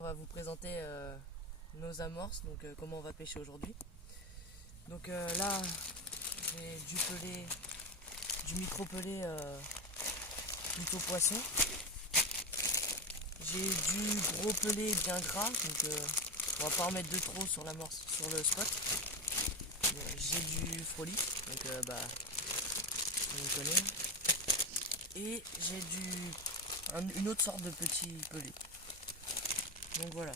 On va vous présenter nos amorces, donc comment on va pêcher aujourd'hui. Donc là, j'ai du pelé, du micro-pelé plutôt poisson. J'ai du gros pelé bien gras, donc on va pas en mettre de trop sur l'amorce, sur le spot. J'ai du frolic, donc on le connaît. Et j'ai une autre sorte de petit pelé. Donc voilà.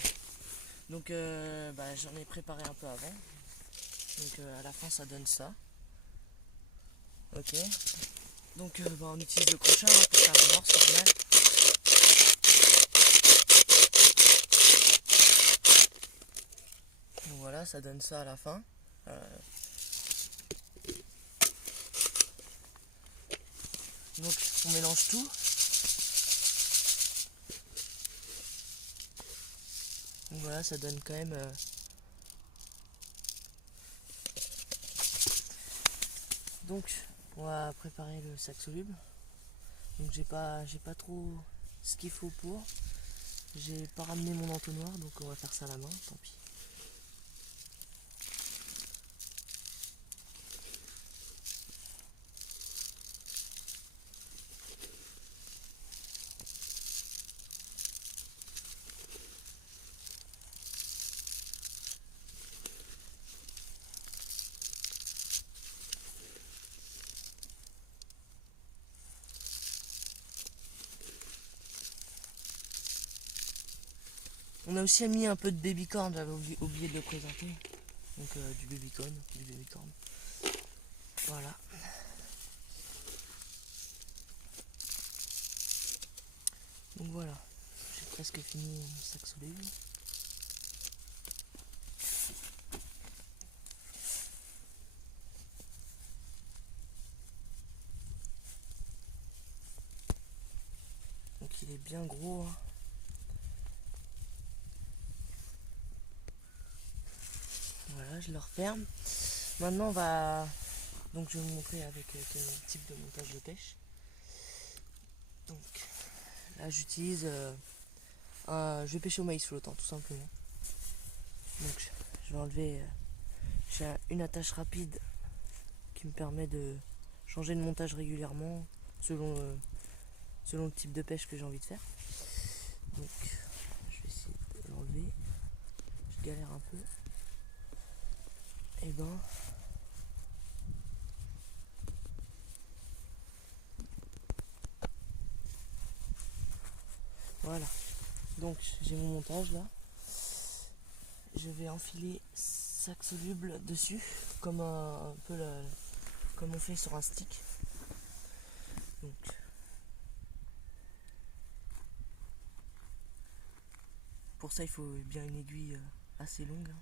Donc j'en ai préparé un peu avant. Donc à la fin ça donne ça. Ok. Donc on utilise le crochet pour faire l'amorce normal. Donc voilà, ça donne ça à la fin. Donc on mélange tout. Donc voilà, ça donne quand même donc on va préparer le sac soluble. Donc j'ai pas trop ce qu'il faut pour. J'ai pas ramené mon entonnoir, donc on va faire ça à la main, tant pis. On a aussi mis un peu de babycorn, j'avais oublié de le présenter. Donc du babycorn. Voilà. Donc voilà, j'ai presque fini mon sac soluble. Donc il est bien gros. Hein. Voilà, je le referme. Maintenant donc je vais vous montrer avec quel type de montage de pêche. Donc là j'utilise je vais pêcher au maïs flottant tout simplement. Donc je vais enlever j'ai une attache rapide qui me permet de changer de montage régulièrement selon le type de pêche que j'ai envie de faire. Donc je vais essayer de l'enlever. Je galère un peu. Et voilà. Donc j'ai mon montage là. Je vais enfiler sac soluble dessus comme un peu comme on fait sur un stick. Donc pour ça il faut bien une aiguille assez longue.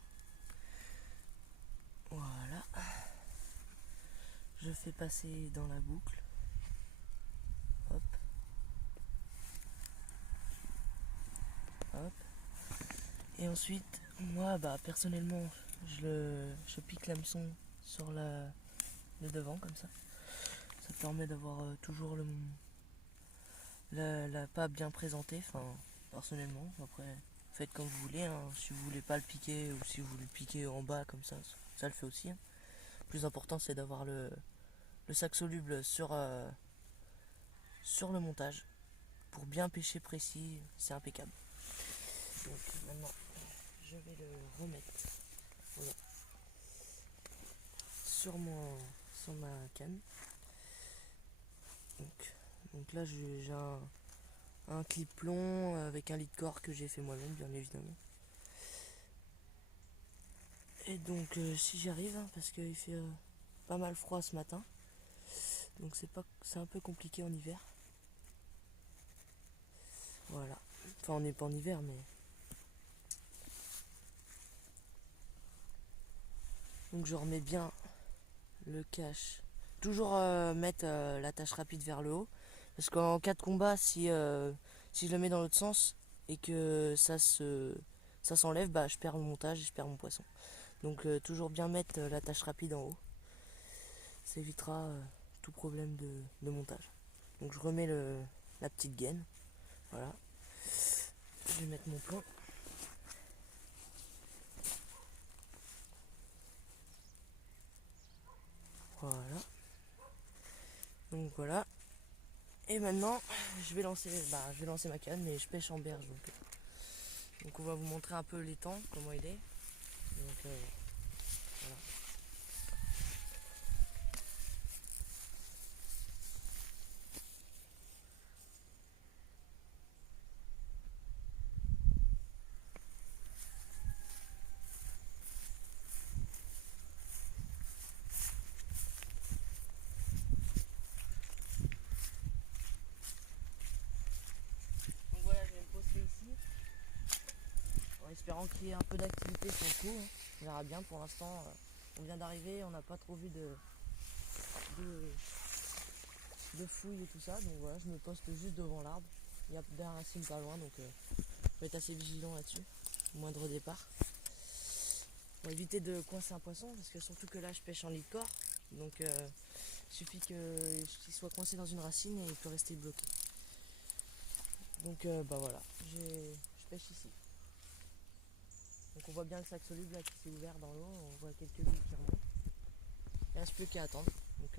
Voilà. Je fais passer dans la boucle. Hop. Hop. Et ensuite, moi personnellement, je pique l'hameçon sur le devant comme ça. Ça permet d'avoir toujours la pape bien présentée. Enfin, personnellement, après, faites comme vous voulez. Hein. Si vous voulez pas le piquer ou si vous voulez le piquer en bas comme ça le fait aussi. Hein. Le plus important, c'est d'avoir le sac soluble sur le montage. Pour bien pêcher précis, c'est impeccable. Donc maintenant, je vais le remettre voilà, sur ma canne. Donc là, j'ai un clip plomb avec un lit de corps que j'ai fait moi-même, bien évidemment. Et donc, si j'y arrive, hein, parce qu'il fait pas mal froid ce matin, donc c'est un peu compliqué en hiver. Voilà. Enfin, on n'est pas en hiver, mais donc je remets bien le cache. Toujours mettre l'attache rapide vers le haut. Parce qu'en cas de combat, si je le mets dans l'autre sens et que ça s'enlève, je perds mon montage et je perds mon poisson. Donc toujours bien mettre l'attache rapide en haut. Ça évitera tout problème de montage. Donc je remets la petite gaine. Voilà. Je vais mettre mon plomb. Voilà. Donc voilà. Et maintenant, je vais lancer ma canne, mais je pêche en berge. Donc on va vous montrer un peu l'étang, comment il est. Donc voilà. Donc voilà, je vais me poster ici, en espérant qu'il y ait un peu d'activité sur le coup. On verra bien. Pour l'instant, on vient d'arriver, on n'a pas trop vu de, de fouilles et tout ça. Donc voilà, je me poste juste devant l'arbre. Il y a des racines pas loin, donc faut être assez vigilant là-dessus, moindre départ. Pour éviter de coincer un poisson, parce que surtout que là je pêche en lit de corps, donc il suffit qu'il soit coincé dans une racine et il peut rester bloqué. Donc bah voilà, je pêche ici. Donc on voit bien le sac soluble là qui s'est ouvert dans l'eau, on voit quelques bulles qui remontent. Il ne reste plus qu'à attendre. Donc,